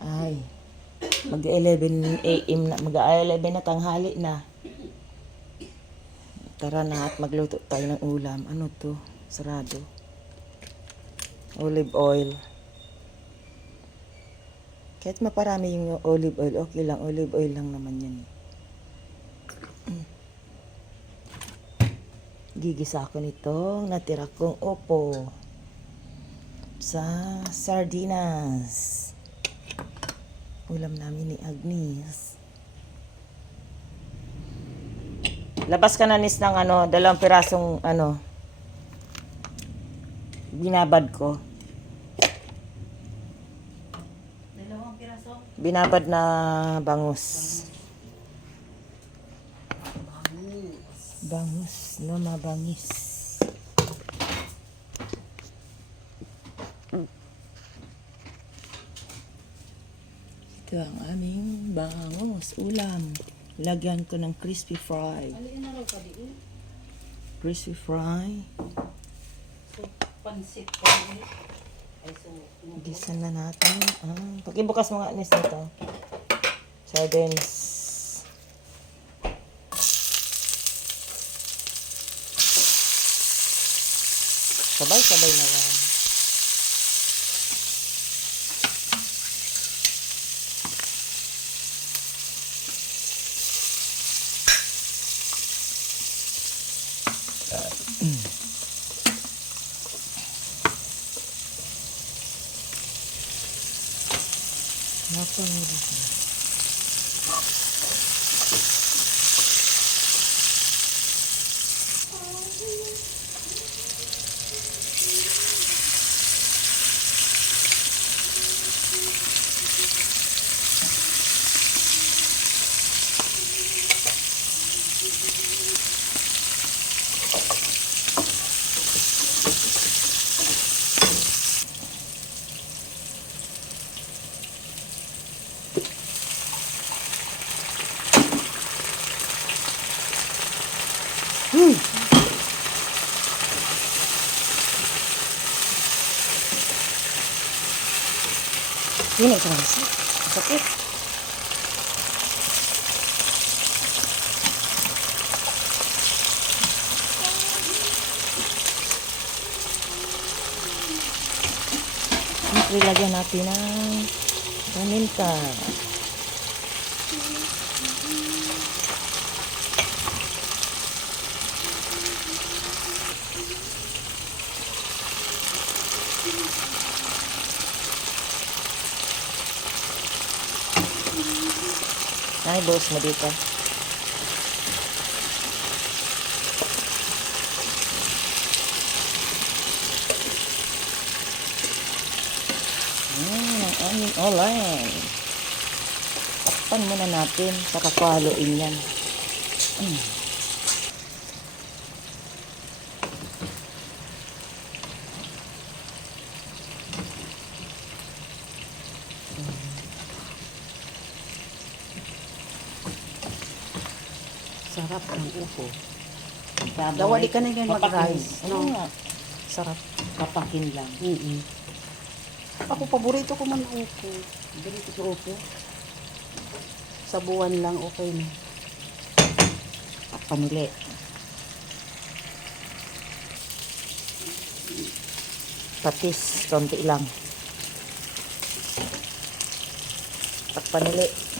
Ay, mag-11 AM na, mag-11 na tanghali na. Tara na at magluto tayo ng ulam. Ano to? Sarado. Olive oil. Kahit maparami yung olive oil, okay lang. Olive oil lang naman yan. Gigisa ako nitong natira kong upo sa sardinas. Ulam namin ni Agnes. Labas ka na nis ng 2 pirasong binabad ko. 2 piraso? Binabad na bangus. Bangus na mabangis. Ito ang aming bangus ulam. Lagyan ko ng crispy fry. Alin na raw ka di? Crispy fry. So, pansit ka di? Ay, so, Gisa na natin. Pakibukas mo nga nis nito. Sardines. Sabay-sabay na yan. Napangulog na. Ini sa nasi. Sakit. Ilagyan natin ng paminta. Ay, boss mo dito. Ang aming ulam. Takpan muna natin. Saka kuhaluin yan. sarap ng upo. Dawali ka na yan mag-rice. No? No? Sarap. Kapakin lang. Ako, paborito ko man ang upo. Ganito sa upo. Sa buwan lang, okay na. Panili. Patis. Konti lang. Panili.